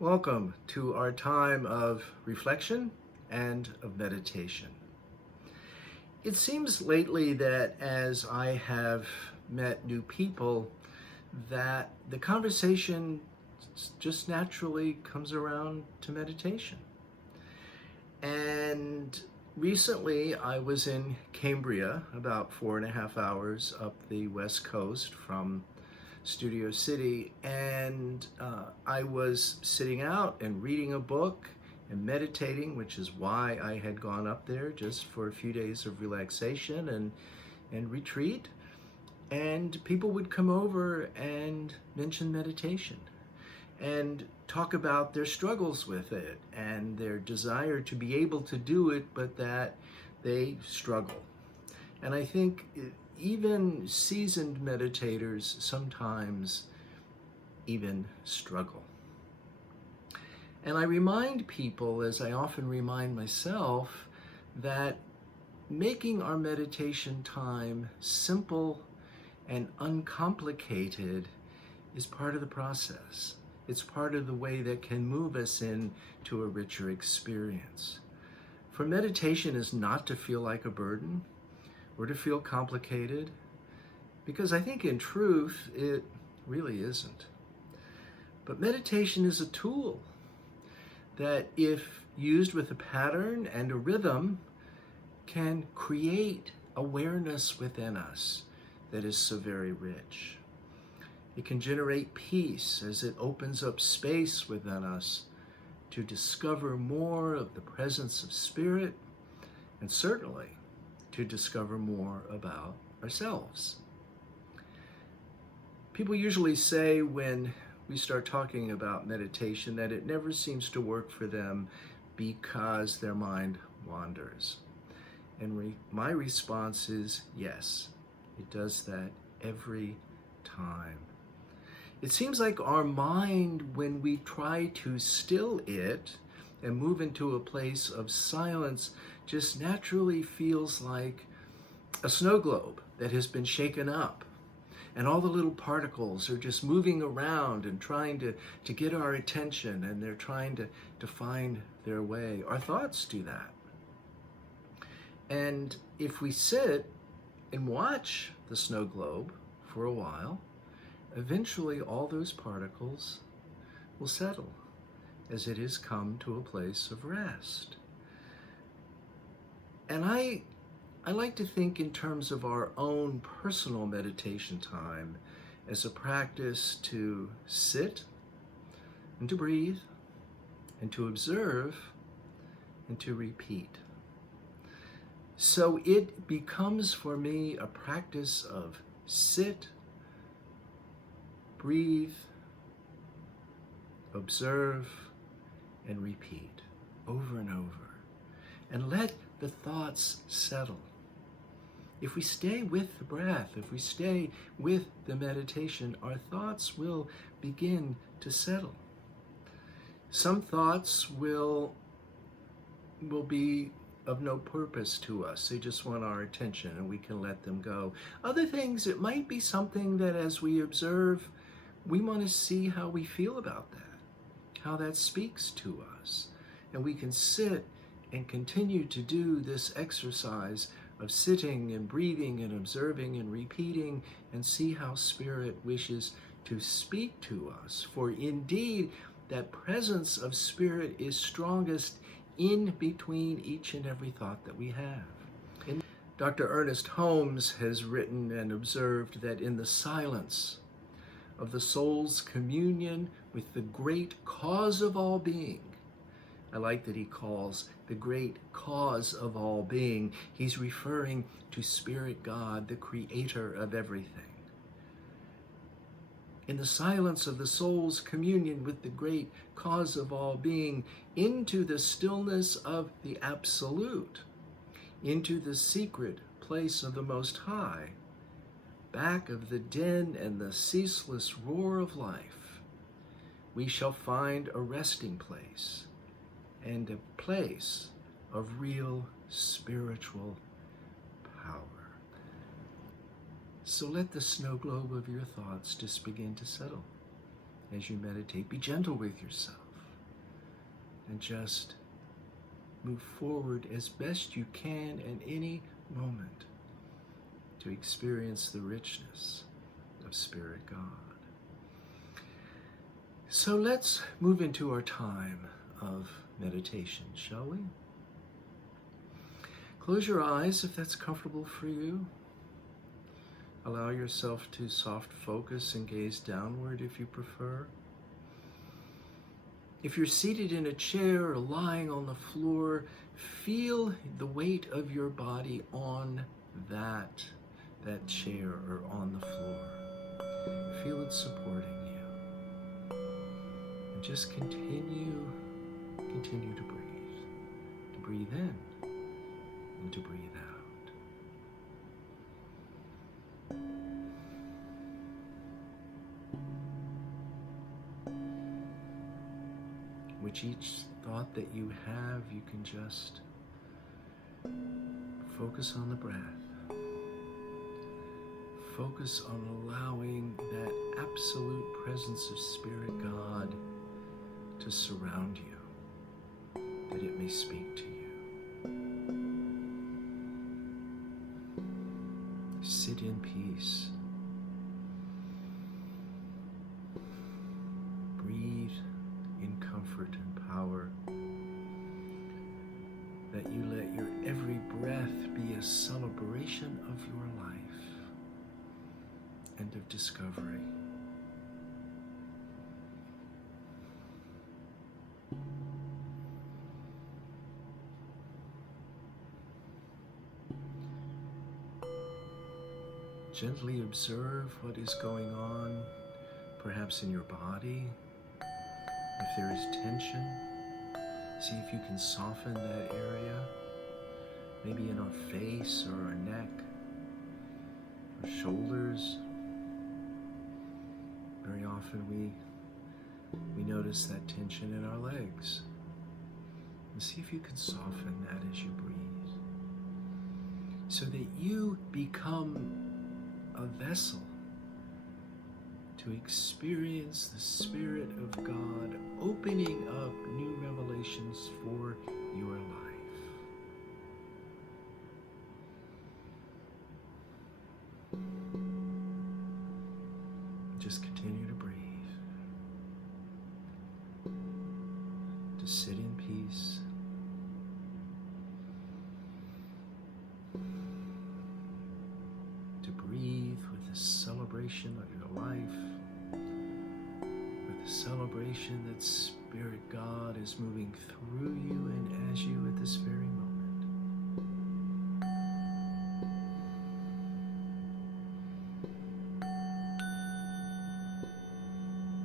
Welcome to our time of reflection and of meditation. It seems lately that as I have met new people, that the conversation just naturally comes around to meditation. And recently I was in Cambria, about 4.5 hours up the west coast from Studio City, and I was sitting out and reading a book and meditating, which is why I had gone up there, just for a few days of relaxation and retreat. And people would come over and mention meditation and talk about their struggles with it and their desire to be able to do it, but that they struggle. And I think even seasoned meditators sometimes even struggle. And I remind people, as I often remind myself, that making our meditation time simple and uncomplicated is part of the process. It's part of the way that can move us into a richer experience. For meditation is not to feel like a burden or to feel complicated, because I think in truth it really isn't. But meditation is a tool that, if used with a pattern and a rhythm, can create awareness within us that is so very rich. It can generate peace as it opens up space within us to discover more of the presence of spirit, and certainly to discover more about ourselves. People usually say when we start talking about meditation that it never seems to work for them because their mind wanders. And my response is yes, it does that every time. It seems like our mind, when we try to still it and move into a place of silence, just naturally feels like a snow globe that has been shaken up. And all the little particles are just moving around and trying to get our attention, and they're trying to find their way. Our thoughts do that. And if we sit and watch the snow globe for a while, eventually all those particles will settle as it has come to a place of rest. And I like to think in terms of our own personal meditation time as a practice to sit and to breathe and to observe and to repeat. So it becomes for me a practice of sit, breathe, observe, and repeat over and over. And let the thoughts settle. If we stay with the breath, if we stay with the meditation, our thoughts will begin to settle. Some thoughts will be of no purpose to us. They just want our attention, and we can let them go. Other things, it might be something that as we observe, we want to see how we feel about that, how that speaks to us. And we can sit and continue to do this exercise of sitting and breathing and observing and repeating, and see how Spirit wishes to speak to us. For indeed, that presence of Spirit is strongest in between each and every thought that we have. And Dr. Ernest Holmes has written and observed that in the silence of the soul's communion with the great cause of all being, I like that he calls the great cause of all being, he's referring to Spirit God, the creator of everything. In the silence of the soul's communion with the great cause of all being, into the stillness of the absolute, into the secret place of the Most High, back of the din and the ceaseless roar of life, we shall find a resting place and a place of real spiritual power. So let the snow globe of your thoughts just begin to settle as you meditate. Be gentle with yourself. and just move forward as best you can in any moment to experience the richness of Spirit God. So let's move into our time of meditation, shall we? Close your eyes if that's comfortable for you. Allow yourself to soft focus and gaze downward if you prefer. If you're seated in a chair or lying on the floor, feel the weight of your body on that chair or on the floor. Feel it supporting you. And just continue to breathe. To breathe in and to breathe out. With each thought that you have, you can just focus on the breath. Focus on allowing that absolute presence of Spirit God to surround you, that it may speak to you. Sit in peace. Breathe in comfort and power. That you let your every breath be a celebration of your life and of discovery. Gently observe what is going on, perhaps in your body. If there is tension, see if you can soften that area, maybe in our face or our neck, our shoulders. Very often we notice that tension in our legs. And see if you can soften that as you breathe, so that you become a vessel to experience the Spirit of God opening up new revelations for your life. Just continue to breathe, to sit in peace, to breathe with the celebration of your life, with the celebration that Spirit God is moving through you and as you at this very moment.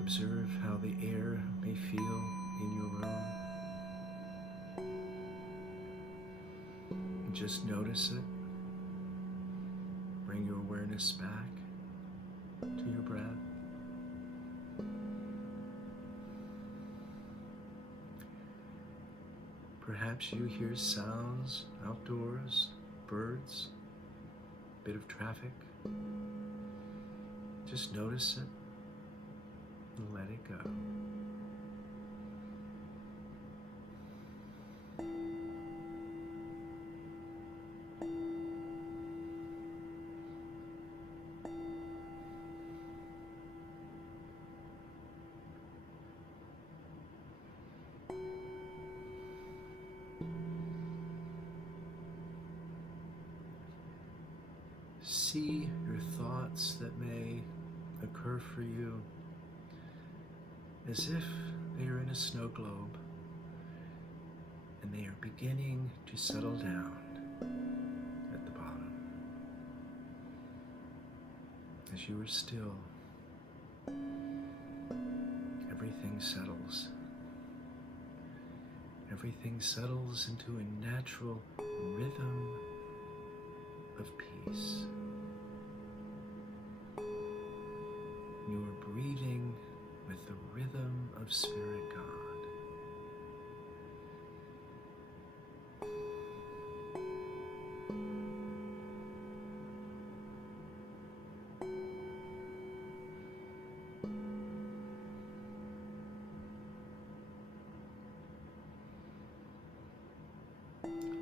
Observe how the air may feel in your room. And just notice it. Bring your awareness back to your breath. Perhaps you hear sounds outdoors, birds, a bit of traffic. Just notice it and let it go. See your thoughts that may occur for you as if they are in a snow globe and they are beginning to settle down at the bottom. As you are still, everything settles. Everything settles into a natural rhythm of peace. You are breathing with the rhythm of Spirit God.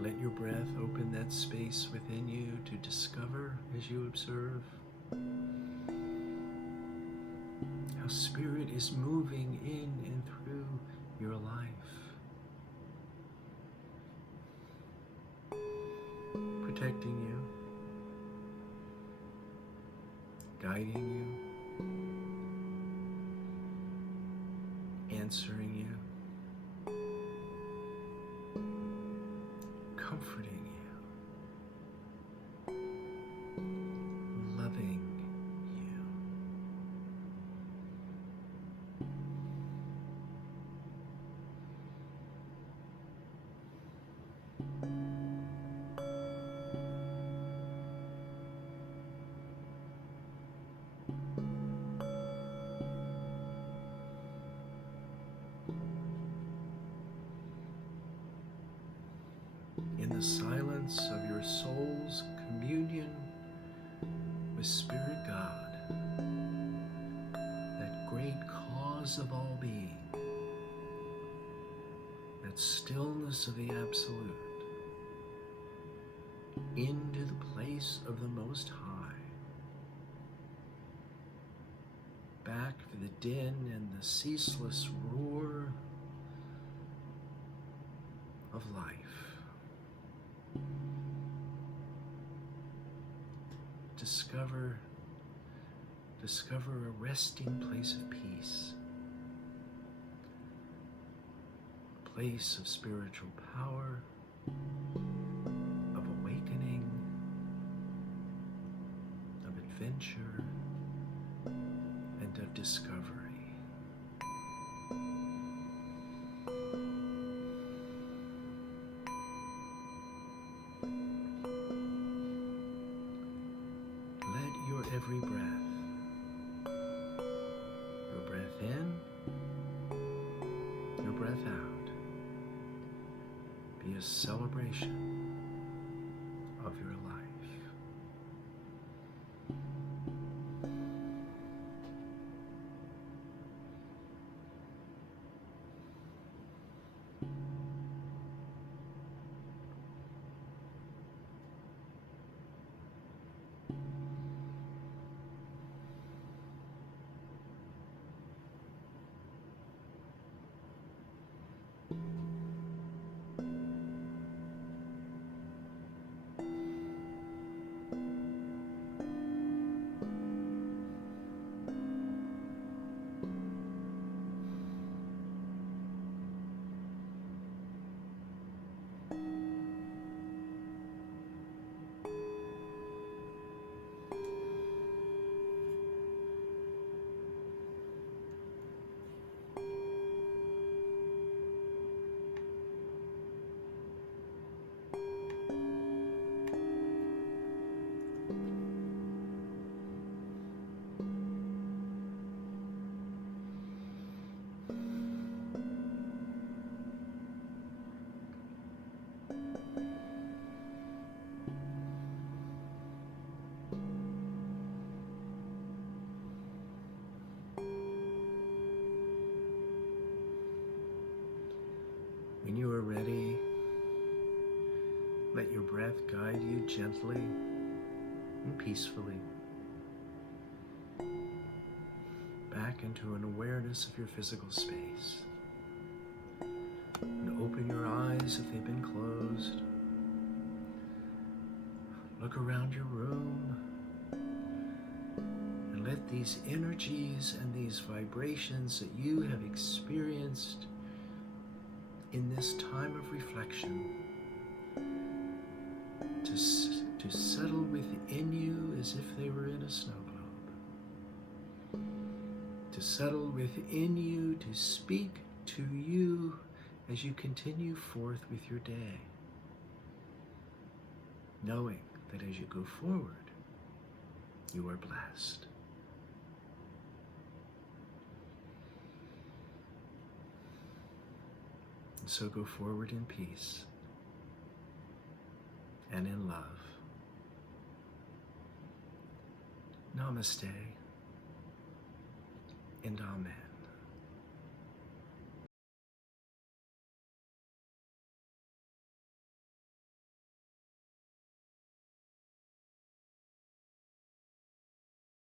Let your breath open that space within you to discover as you observe how Spirit is moving in and through your life, protecting you, guiding you, answering you, comforting you, loving you. In the silence of your soul's communion with Spirit God, that great cause of all being, that stillness of the Absolute, into the place of the Most High, back to the din and the ceaseless roar of life. Discover a resting place of peace, a place of spiritual power, of awakening, of adventure, and of discovery. Let your every breath, your breath in, your breath out, be a celebration of your life. When you are ready, let your breath guide you gently and peacefully back into an awareness of your physical space. And open your eyes if they've been closed. Look around your room and let these energies and these vibrations that you have experienced in this time of reflection to settle within you as if they were in a snow globe. To settle within you, to speak to you as you continue forth with your day, knowing that as you go forward, you are blessed. And so go forward in peace and in love. Namaste and Amen.